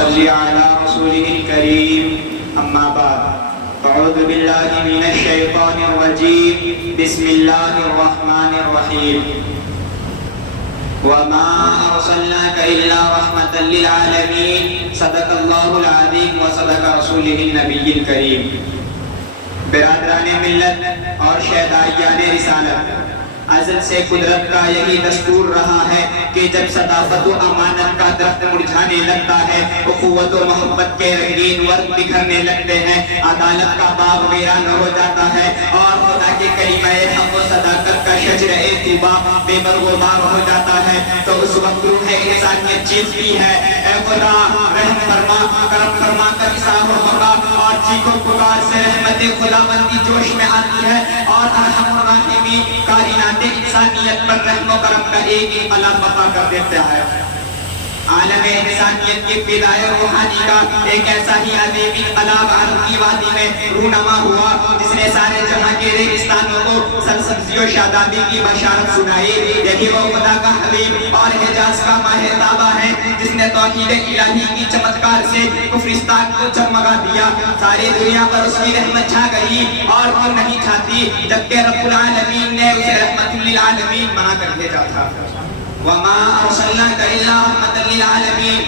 صل على رسوله الكريم أما بعد أعوذ بالله من الشيطان الرجيم بسم الله الرحمن الرحيم وما أرسلناك إلا رحمة للعالمين صدق الله العظيم وصدق رسوله النبي الكريم. برادران ملت اور شہدائیان رسالت، ازل سے قدرت کا یہی دستور رہا ہے کہ جب صداقت و امانت کا درخت مرجھانے لگتا ہے، اخوت و محبت کے رنگین ورد بکھرنے لگتے ہیں، عدالت کا باغ ویران ہو جاتا ہے اور خدا کے کلمہ حق و صداقت کا شجر طوبیٰ بے برگ و بار ہو جاتا ہے، تو اس وقت روح انسانیت چیختی ہے، اے خدا رحم فرما، کرم فرما کر اصلاح ہوگا، اور چیخو پکار سے رحمت خداوندی جوش میں آتی ہے اور ارحم الراحمین کائنات انسانیت پر رحم و کرم کا ایک انقلاب برپا کر دیتا ہے. عالم انسانیت کی فضائے روحانی کا ایک ایسا ہی عظیم انقلاب عرب کی وادی میں رونما ہوا جس نے سارے جہاں کے ریگستانوں کو سرسبزی و شادابی کی بشارت سنائی. یہی وہ خدا کا حبیب اور حجاز کا ماہ تابہ ہے جس نے توحید الہی کی چمتکار سے کفرستان کو چمگا دیا. ساری دنیا پر اس کی رحمت چھا گئی اور وہ نہیں چھاتی جبکہ رب العالمین نے اسے رحمت للعالمین بنا کر بھیجا تھا. وما ارسلناک الا رحمۃ للعالمین.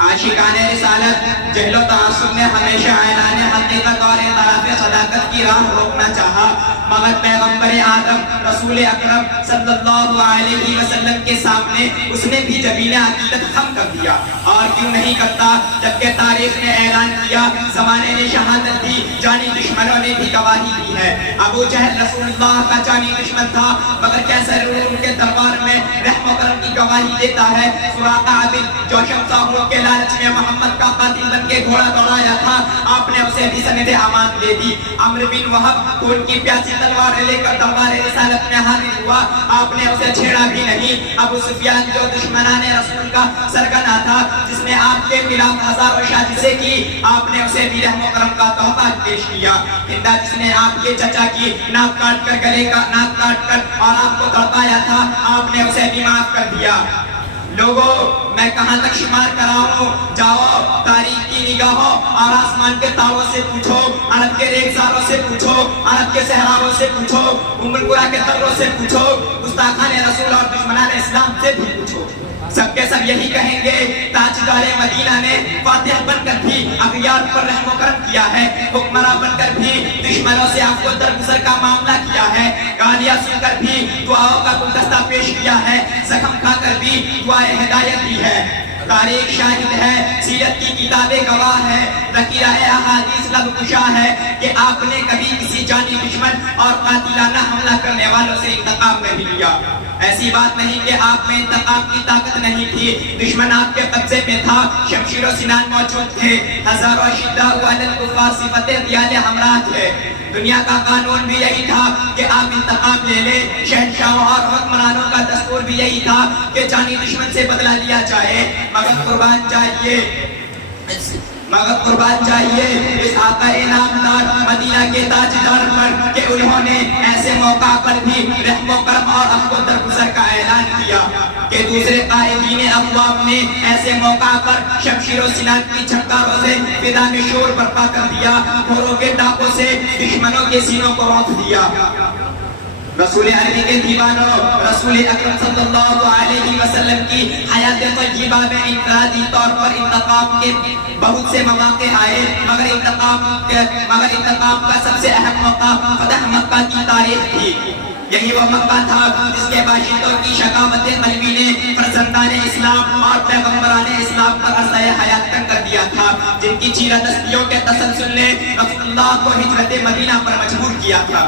عاشقان رسالت جہل و تعصب نے ہمیشہ اعلان حقیقت اور اعتراف صداقت کی راہ روکنا چاہا، مگر پیغمبر آدم رسول اکرم صلی اللہ علیہ وسلم کے سامنے اس نے بھی جبین عقیدت خم کر دیا. اور کیوں نہیں کرتا جبکہ تاریخ نے اعلان کیا، زمانے نے شہادت دی، جانی دشمنوں نے بھی گواہی دی ہے. ابو جہل رسول اللہ کا جانی دشمن تھا مگر کیسے ان کے دربار میں رحم و کرم کی گواہی دیتا ہے. سراقہ عابد جو شمساہوں کے لالچ میں محمد کا قاتل بن کے گھوڑا دوڑایا تھا، آپ نے اسے بھی سند امان دے دی. عمرو بن وہب خون کی پیاسی تلوار لے کر دربار رسالت میں حاضر ہوا، آپ نے اسے چھیڑا بھی نہیں. ابو سفیان جو دشمنان رسول کا سرگنا تھا جس نے آپ کے خلاف ہزاروں سازشیں کی، آپ نے اسے بھی رحم و کرم کا تحفہ پیش کیا. ہندا جس نے آپ کے چچا کی ناک کاٹ کر گلے کا ناک کاٹ کر اور آپ کو تڑپایا تھا، آپ نے اسے بھی معاف کر دیا. لوگوں میں کہاں تک شمار کراؤں؟ جاؤ تاریخ کی نگاہوں اور آسمان کے تاروں سے پوچھو، عرب کے ریگزاروں سے پوچھو، عرب کے صحراؤں سے پوچھو، ام القریٰ کے دروں سے پوچھو، گستاخان رسول اور دشمنان اسلام سے بھی پوچھو. سب کے سب یہی کہیں گے تاجدار مدینہ نے فاتح بن کر بھی اغیار پر رحم و کرم کیا ہے، حکمراں بن کر بھی دشمنوں سے عفو و درگزر کا معاملہ کیا ہے، گالیاں سن کر بھی دعاؤں کا گلدستہ پیش کیا ہے، زخم کھا کر بھی دعائیں ہدایت دی ہے. تاریخ شاہد ہے، سیرت کی کتابیں گواہ ہے، ذخیرہ احادیث لب گشا ہے کہ آپ نے کبھی کسی جانی دشمن اور قاتلانہ حملہ کرنے والوں سے انتقام نہیں لیا. ایسی بات نہیں کہ آپ میں انتقام کی طاقت نہیں تھی، دشمن آپ کے قبضے میں تھا، شمشیر و سنان موجود تھے، ہزاروں اشداء علی الکفار صفت دیال ہمراہ تھے. دنیا کا قانون بھی یہی تھا کہ آپ انتقام لے لیں. شہنشاہوں اور حکمرانوں کا دستور بھی یہی تھا کہ جانی دشمن سے بدلہ لیا جائے. مگر قربان چاہیے اس آقا نامدار مدینہ کے تاجدار پر کہ انہوں نے ایسے موقع پر بھی رحم و کرم اور عفو و درگزر کا اعلان کیا کہ دوسرے قائدین اقوام نے ایسے موقع پر شمشیر و سنان کی چھٹکاروں سے فضا میں شور برپا کر دیا، گھوڑوں کے ٹانکوں سے دشمنوں کے سینوں کو روک دیا. رسول عربی کے دیوانوں، رسول اکرم صلی اللہ علیہ وسلم کی حیات طیبہ میں انفرادی طور پر انتقام کے بہت سے مواقع آئے، مگر انتقام کا سب سے اہم موقع فتح مکہ کی تاریخ تھی. یہی وہ مکہ تھا جس کے باشندوں کی شقاوت قلبی نے فرزندان اسلام اور پیغمبران اسلام پر عرصہ حیات تنگ کر دیا تھا، جن کی چیرہ دستیوں کے تسلسل نے رسول اللہ کو ہجرت مدینہ پر مجبور کیا تھا.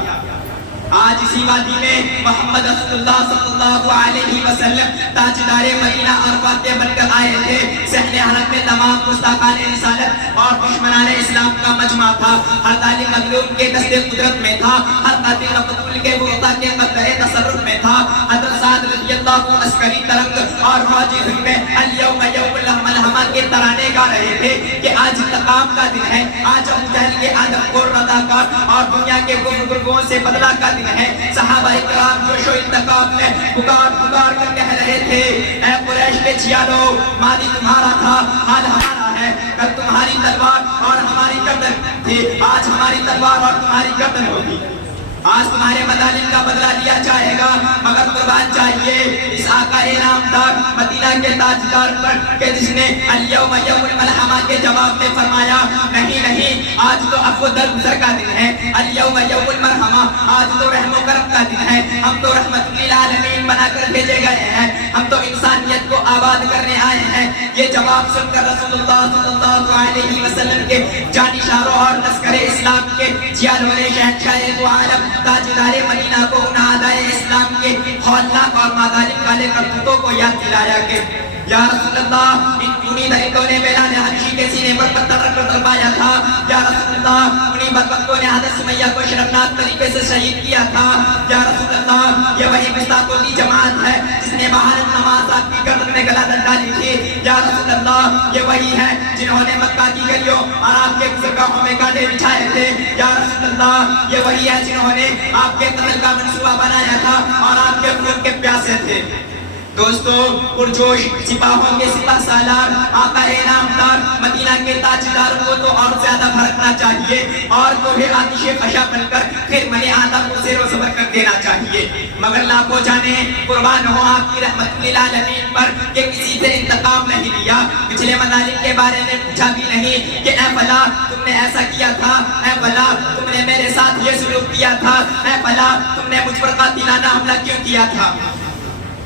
آج اسی وادی میں محمد رسول اللہ صلی اللہ علیہ وسلم تاجدار مدینہ اور فاتح بن کر آئے تھے. صحن حرم میں تمام گستاخان رسالت اور دشمنان اسلام کا مجمع تھا. ہر ظالم مظلوم کے دست قدرت میں تھا، ہر قاتل مقتول کے غصہ کے قدر تصرف میں تھا. حضرت سعد رضی اللہ عنہ عسکری ترنگ اور فوجی دھن میں الیوم یوم الحمل کے ترانے گا رہے تھے کہ آج آج انتقام کا دن ہے، آج ابو جہل کے آدم کو ردا کا اور دنیا کے گرگوں سے بدلہ کا دن ہے۔ صحابہ کرام جوش و انتقام میں پکار پکار کر کہہ رہے تھے، اے قریش کے چھیالو، ماضی تمہارا تھا، حال ہمارا ہے، کل تمہاری تلوار اور ہماری گردن تھی، آج ہماری تلوار اور تمہاری گردن ہوگی۔ آج تمہارے مظالم کا بدلہ لیا جائے گا، مگر قربان چاہیے اس آقا نامدار مدینہ کے تاجدار پر کہ جس نے الیوم یوم الملحمہ کے جواب میں فرمایا، نہیں نہیں، آج تو عفو درگزر کا دن ہے، الیوم یوم المرحمہ، آج تو رحم و کرم کا دن ہے، ہم تو رحمت للعالمین بنا کر بھیجے گئے ہیں، ہم تو انسانیت کو آباد کرنے آئے ہیں۔ یہ جواب سن کر رسول اللہ صلی اللہ علیہ وسلم کے جانشاروں اور لشکر اسلام کے چھیالوں نے شہنشاہ دو عالم تاجدار مدینہ کو ان اعدائے اسلام کے ہولناک اور مظالم والے کرتوتوں کو یاد دلایا کہ یا رسول اللہ، انہی دھرکوں نے بلال حبشی کے سینے پر پتھر رکھ کر تڑپایا تھا، یا رسول اللہ انہی بدبختوں نے حضرت سمیہ کو شرمناک طریقے سے شہید کیا تھا، یا رسول اللہ یہ وہی فساقوں کی جماعت ہے جس نے باہر نماز آپ کی گردن میں گلا ڈالی تھی، یا رسول اللہ یہ وہی ہے جنہوں نے مکہ کی گلیوں اور آپ کے گزرگاہوں میں گاڑے بچھائے تھے، یا رسول اللہ یہ وہی ہے جنہوں نے آپ کے قتل کا منصوبہ بنایا تھا اور آپ کے خون کے پیاسے تھے۔ دوستو، پرجوش سپاہوں کے سپاہ سالار آقا نامدار مدینہ کے تاجدار کو تو اور زیادہ بھڑکنا چاہیے اور کوہ آتش فشاں بن کر پھر بنی آدم کو زیر و زبر کر دینا چاہیے، مگر لاکھوں جانے قربان ہو آپ کی رحمت للعالمین پر کہ کسی سے انتقام نہیں لیا، پچھلے مظالم کے بارے میں پوچھا بھی نہیں کہ اے فلاں تم نے ایسا کیا تھا، اے فلاں تم نے میرے ساتھ یہ سلوک کیا تھا، اے فلاں تم نے مجھ پر قاتلانہ حملہ کیوں کیا تھا۔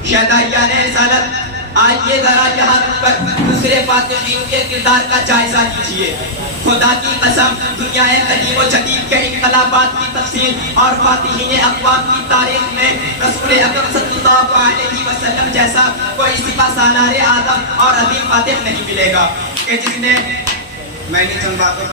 شہدائیان رسالت، آئیے ذرا یہاں پر دوسرے فاتحین کے کردار کا جائزہ لیجئے۔ خدا کی قسم، دنیا قدیم و جدید کے انقلابات کی تفصیل اور فاتحین اقوام کی تاریخ میں رسول اکرم صلی اللہ علیہ وسلم جیسا کوئی سپاہ سالار اعظم اور عظیم فاتح نہیں ملے گا کہ جس نے، میں نے چند باتوں